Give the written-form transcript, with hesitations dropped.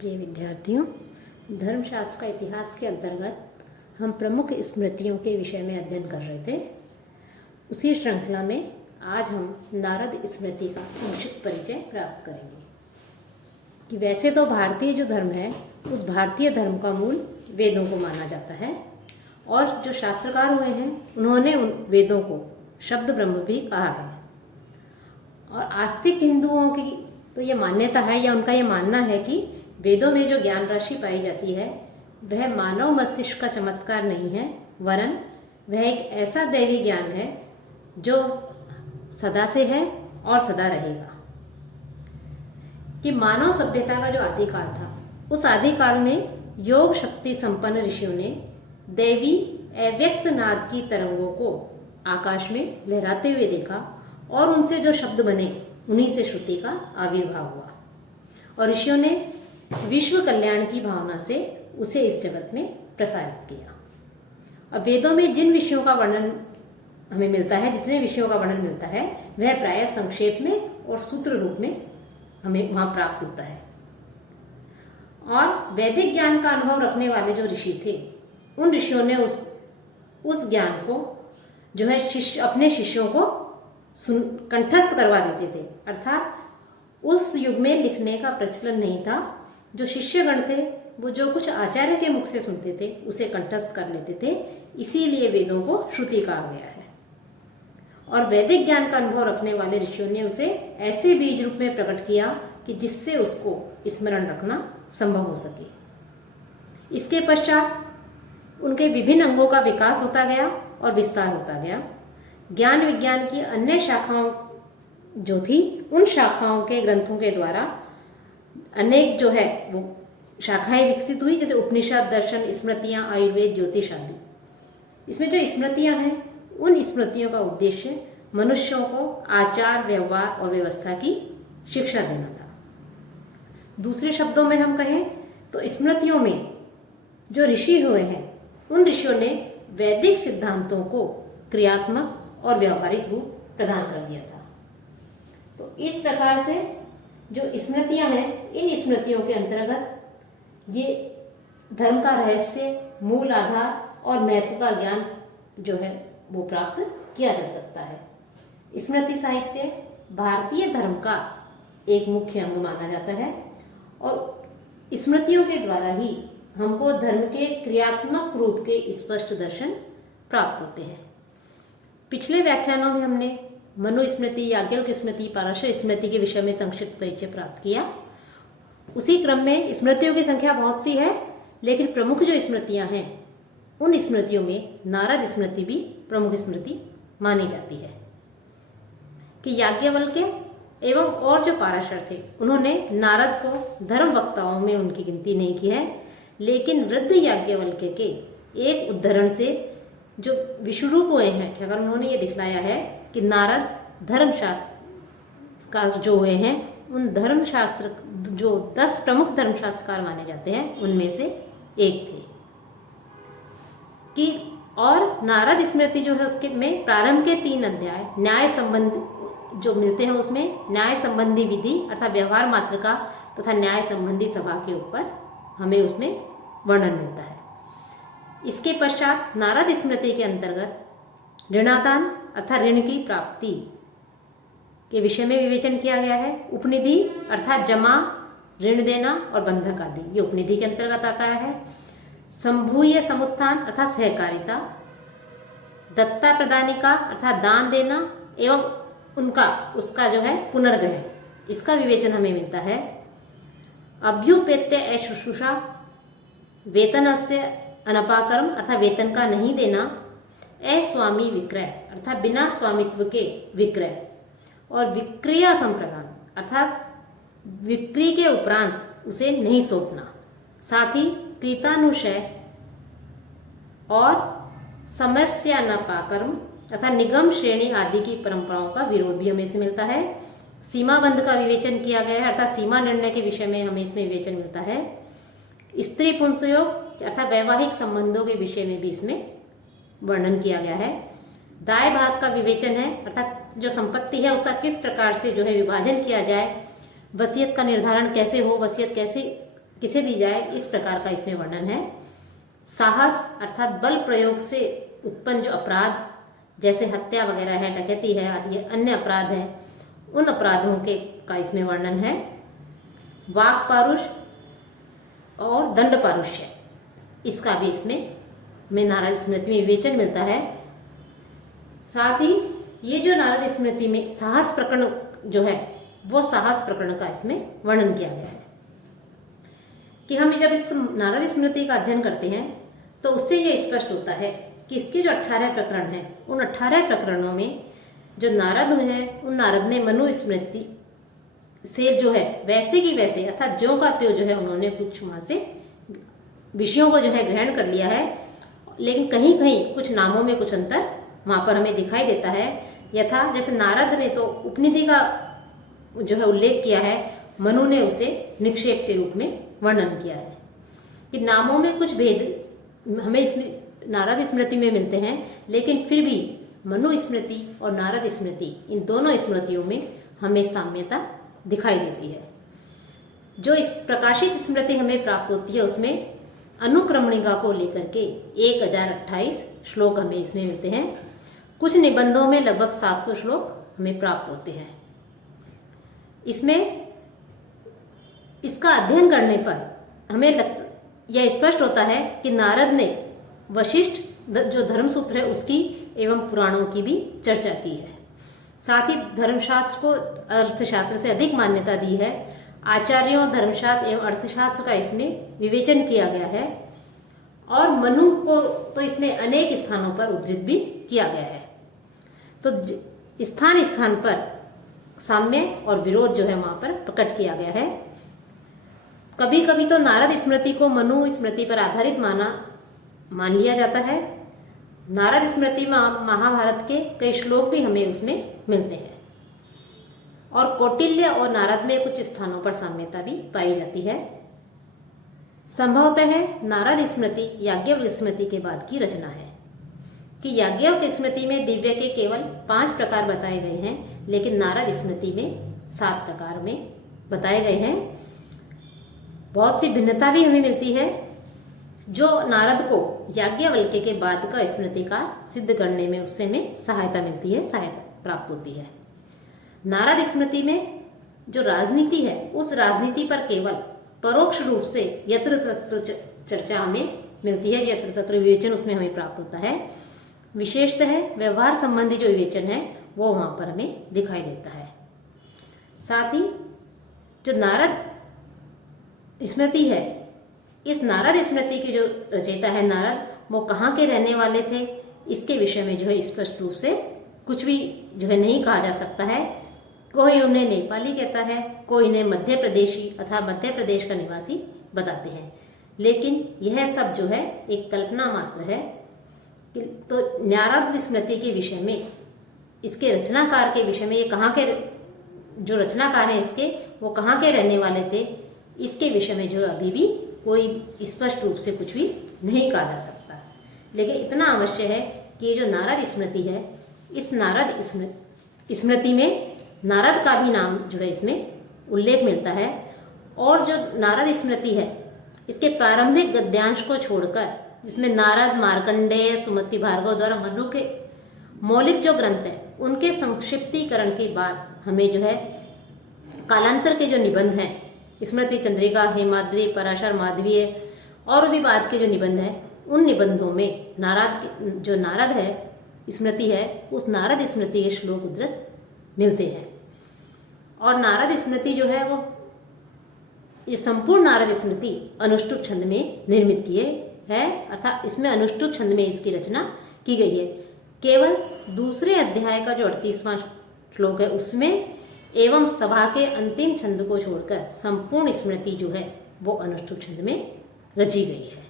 प्रिय विद्यार्थियों, धर्मशास्त्र का इतिहास के अंतर्गत हम प्रमुख स्मृतियों के विषय में अध्ययन कर रहे थे। उसी श्रृंखला में आज हम नारद स्मृति का संक्षिप्त परिचय प्राप्त करेंगे कि वैसे तो भारतीय जो धर्म है उस भारतीय धर्म का मूल वेदों को माना जाता है और जो शास्त्रकार हुए हैं उन्होंने उन वेदों को शब्द ब्रह्म भी कहा है। और आस्तिक हिंदुओं की तो ये मान्यता है या उनका ये मानना है कि वेदों में जो ज्ञान राशि पाई जाती है वह मानव मस्तिष्क का चमत्कार नहीं है, वरन वह एक ऐसा दैवी ज्ञान है जो सदा से है और सदा रहेगा। कि मानव सभ्यता का जो आदिकाल था उस आदिकाल में योग शक्ति संपन्न ऋषियों ने दैवी अव्यक्त नाद की तरंगों को आकाश में लहराते हुए देखा और उनसे जो शब्द बने उन्हीं से श्रुति का आविर्भाव हुआ और ऋषियों ने विश्व कल्याण की भावना से उसे इस जगत में प्रसारित किया। अब वेदों में जिन विषयों का वर्णन हमें मिलता है, जितने विषयों का वर्णन मिलता है, वह प्रायः संक्षेप में और सूत्र रूप में हमें वहां प्राप्त होता है। और वैदिक ज्ञान का अनुभव रखने वाले जो ऋषि थे उन ऋषियों ने उस ज्ञान को जो है अपने शिष्यों को कंठस्थ करवा देते थे। अर्थात उस युग में लिखने का प्रचलन नहीं था। जो शिष्यगण थे वो जो कुछ आचार्य के मुख से सुनते थे उसे कंठस्थ कर लेते थे, इसीलिए वेदों को श्रुति कहा गया है। और वैदिक ज्ञान का अनुभव रखने वाले ऋषियों ने उसे ऐसे बीज रूप में प्रकट किया कि जिससे उसको स्मरण रखना संभव हो सके। इसके पश्चात उनके विभिन्न अंगों का विकास होता गया और विस्तार होता गया। ज्ञान विज्ञान की अन्य शाखाओं जो थी उन शाखाओं के ग्रंथों के द्वारा अनेक जो है वो शाखाएं विकसित हुई, जैसे उपनिषद, दर्शन, स्मृतियां, आयुर्वेद, ज्योतिष आदि। इसमें जो स्मृतियां हैं उन स्मृतियों का उद्देश्य मनुष्यों को आचार, व्यवहार और व्यवस्था की शिक्षा देना था। दूसरे शब्दों में हम कहें तो स्मृतियों में जो ऋषि हुए हैं उन ऋषियों ने वैदिक सिद्धांतों को क्रियात्मक और व्यवहारिक रूप प्रदान कर दिया था। तो इस प्रकार से जो स्मृतियां हैं, इन स्मृतियों के अंतर्गत ये धर्म का रहस्य, मूल आधार और महत्व का ज्ञान जो है वो प्राप्त किया जा सकता है। स्मृति साहित्य भारतीय धर्म का एक मुख्य अंग माना जाता है और स्मृतियों के द्वारा ही हमको धर्म के क्रियात्मक रूप के स्पष्ट दर्शन प्राप्त होते हैं। पिछले व्याख्यानों में हमने मनुस्मृति, याज्ञवल्क्य स्मृति, पराशर स्मृति के विषय में संक्षिप्त परिचय प्राप्त किया। उसी क्रम में स्मृतियों की संख्या बहुत सी है, लेकिन प्रमुख जो स्मृतियां हैं उन स्मृतियों में नारद स्मृति भी प्रमुख स्मृति मानी जाती है। कि याज्ञवल्क्य एवं और जो पराशर थे उन्होंने नारद को धर्म वक्ताओं में उनकी गिनती नहीं की है, लेकिन वृद्ध याज्ञवल्क्य के एक उद्धरण से जो विश्वरूप हुए हैं, अगर उन्होंने ये दिखलाया है कि नारद धर्मशास्त्र का जो हुए हैं उन धर्मशास्त्र जो 10 प्रमुख धर्मशास्त्रकार माने जाते हैं उनमें से एक थे। कि और नारद स्मृति जो है उसके में प्रारंभ के 3 अध्याय न्याय संबंधी जो मिलते हैं, उसमें न्याय संबंधी विधि अर्थात व्यवहार मातृका तथा न्याय संबंधी सभा के ऊपर हमें उसमें वर्णन मिलता है। इसके पश्चात नारद स्मृति के अंतर्गत ऋणादान अर्थात ऋण की प्राप्ति के विषय में विवेचन किया गया है। उपनिधि अर्थात जमा, ऋण देना और बंधक आदि, ये उपनिधि के अंतर्गत आता है। संभूय समुत्थान अर्थात सहकारिता, दत्ता प्रदानिका अर्थात दान देना एवं उसका जो है पुनर्ग्रहण, इसका विवेचन हमें मिलता है। अभ्युपेत्य अशुश्रूषा, वेतनस्य अनपाकर्म अर्थात वेतन का नहीं देना, अस्वामी विक्रय अर्थात बिना स्वामित्व के विक्रय, और विक्रिया संप्रदान अर्थात बिक्री के उपरांत उसे नहीं सौंपना, साथ ही प्रीतानुशय और समस्या न पाकर्म अर्थात निगम श्रेणी आदि की परंपराओं का विरोध भी हमें से मिलता है। सीमाबंध का विवेचन किया गया है अर्थात सीमा निर्णय के विषय में हमें इसमें विवेचन मिलता है। स्त्री पुंसयोग अर्थात वैवाहिक संबंधों के विषय में भी इसमें वर्णन किया गया है। दाय भाग का विवेचन है अर्थात जो संपत्ति है उसका किस प्रकार से जो है विभाजन किया जाए, वसीयत का निर्धारण कैसे हो, वसीयत कैसे किसे दी जाए, इस प्रकार का इसमें वर्णन है। साहस अर्थात बल प्रयोग से उत्पन्न जो अपराध, जैसे हत्या वगैरह है, डकैती है आदि अन्य अपराध है, उन अपराधों के का इसमें वर्णन है। वाक् पारुष और दंड पारुष्य, इसका भी इसमें नारद स्मृति में विवेचन मिलता है। साथ ही ये जो नारद स्मृति में साहस प्रकरण जो है, वो साहस प्रकरण का इसमें वर्णन किया गया है कि हम जब इस नारद स्मृति का अध्ययन करते हैं तो उससे ये स्पष्ट होता है कि इसके जो 18 प्रकरण हैं, उन 18 प्रकरणों में जो नारद है, उन नारद ने मनु स्मृति से जो है वैसे की वैसे अर्थात ज्यों का त्यों जो है उन्होंने कुछ वहां से विषयों को जो है ग्रहण कर लिया है, लेकिन कहीं कहीं कुछ नामों में कुछ अंतर वहां पर हमें दिखाई देता है। यथा जैसे नारद ने तो उपनिधि का जो है उल्लेख किया है, मनु ने उसे निक्षेप के रूप में वर्णन किया है कि नामों में कुछ भेद हमें इसमें नारद स्मृति में मिलते हैं, लेकिन फिर भी मनु स्मृति और नारद स्मृति, इन दोनों स्मृतियों में हमें साम्यता दिखाई देती है। जो इस प्रकाशित स्मृति हमें प्राप्त होती है उसमें अनुक्रमणिका को लेकर के 1028 श्लोक हमें इसमें मिलते हैं। कुछ निबंधों में लगभग 700 श्लोक हमें प्राप्त होते हैं। इसमें इसका अध्ययन करने पर हमें यह स्पष्ट होता है कि नारद ने वशिष्ठ जो धर्मसूत्र है उसकी एवं पुराणों की भी चर्चा की है। साथ ही धर्मशास्त्र को अर्थशास्त्र से अधिक मान्यता दी है। आचार्यों, धर्मशास्त्र एवं अर्थशास्त्र का इसमें विवेचन किया गया है और मनु को तो इसमें अनेक स्थानों पर उद्धृत भी किया गया है। तो स्थान स्थान पर साम्य और विरोध जो है वहां पर प्रकट किया गया है। कभी कभी तो नारद स्मृति को मनु स्मृति पर आधारित मान लिया जाता है। नारद स्मृति में महाभारत के कई श्लोक भी हमें उसमें मिलते हैं और कौटिल्य और नारद में कुछ स्थानों पर साम्यता भी पाई जाती है। संभवतः नारद स्मृति याज्ञवल्क्य स्मृति के बाद की रचना है कि याज्ञवल्क्य स्मृति में दिव्य के केवल 5 प्रकार बताए गए हैं, लेकिन नारद स्मृति में 7 प्रकार में बताए गए हैं। बहुत सी भिन्नता भी हमें मिलती है, जो नारद को याज्ञवल्क्य के बाद का स्मृतिकार सिद्ध करने में उससे में सहायता मिलती है, सहायता प्राप्त होती है। नारद स्मृति में जो राजनीति है, उस राजनीति पर केवल परोक्ष रूप से यत्र तत्र चर्चा हमें मिलती है, यत्र तत्र विवेचन उसमें हमें प्राप्त होता है। विशेषतः व्यवहार संबंधी जो विवेचन है वो वहां पर हमें दिखाई देता है। साथ ही जो नारद स्मृति है, इस नारद स्मृति की जो रचयिता है नारद, वो कहाँ के रहने वाले थे, इसके विषय में जो है स्पष्ट रूप से कुछ भी जो है नहीं कहा जा सकता है। कोई उन्हें नेपाली कहता है, कोई इन्हें मध्य प्रदेशी अथवा मध्य प्रदेश का निवासी बताते हैं, लेकिन यह सब जो है एक कल्पना मात्र है। तो नारद स्मृति के विषय में, इसके रचनाकार के विषय में, ये कहाँ के जो रचनाकार हैं इसके, वो कहाँ के रहने वाले थे, इसके विषय में जो है अभी भी कोई स्पष्ट रूप से कुछ भी नहीं कहा जा सकता। लेकिन इतना अवश्य है कि ये जो नारद स्मृति है, इस नारद स्मृति में नारद का भी नाम जो है इसमें उल्लेख मिलता है। और जो नारद स्मृति है, इसके प्रारंभिक गद्यांश को छोड़कर, जिसमें नारद, मार्कंडेय, सुमति भार्गव द्वारा मनु के मौलिक जो ग्रंथ है उनके संक्षिप्तीकरण के बाद हमें जो है कालांतर के जो निबंध हैं, स्मृति चंद्रिका, हेमाद्री, पराशर, माधवीय और भी बाद के जो निबंध हैं, उन निबंधों में नारद है स्मृति है, उस नारद स्मृति के श्लोक उद्धृत मिलते हैं। और नारद स्मृति जो है वो, ये संपूर्ण नारद स्मृति अनुष्टुप छंद में निर्मित किए है, अर्थात इसमें अनुष्टुप छंद में इसकी रचना की गई है। केवल दूसरे अध्याय का जो 38वां श्लोक है उसमें एवं सभा के अंतिम छंद को छोड़कर संपूर्ण स्मृति जो है वो अनुष्टुप छंद में रची गई है।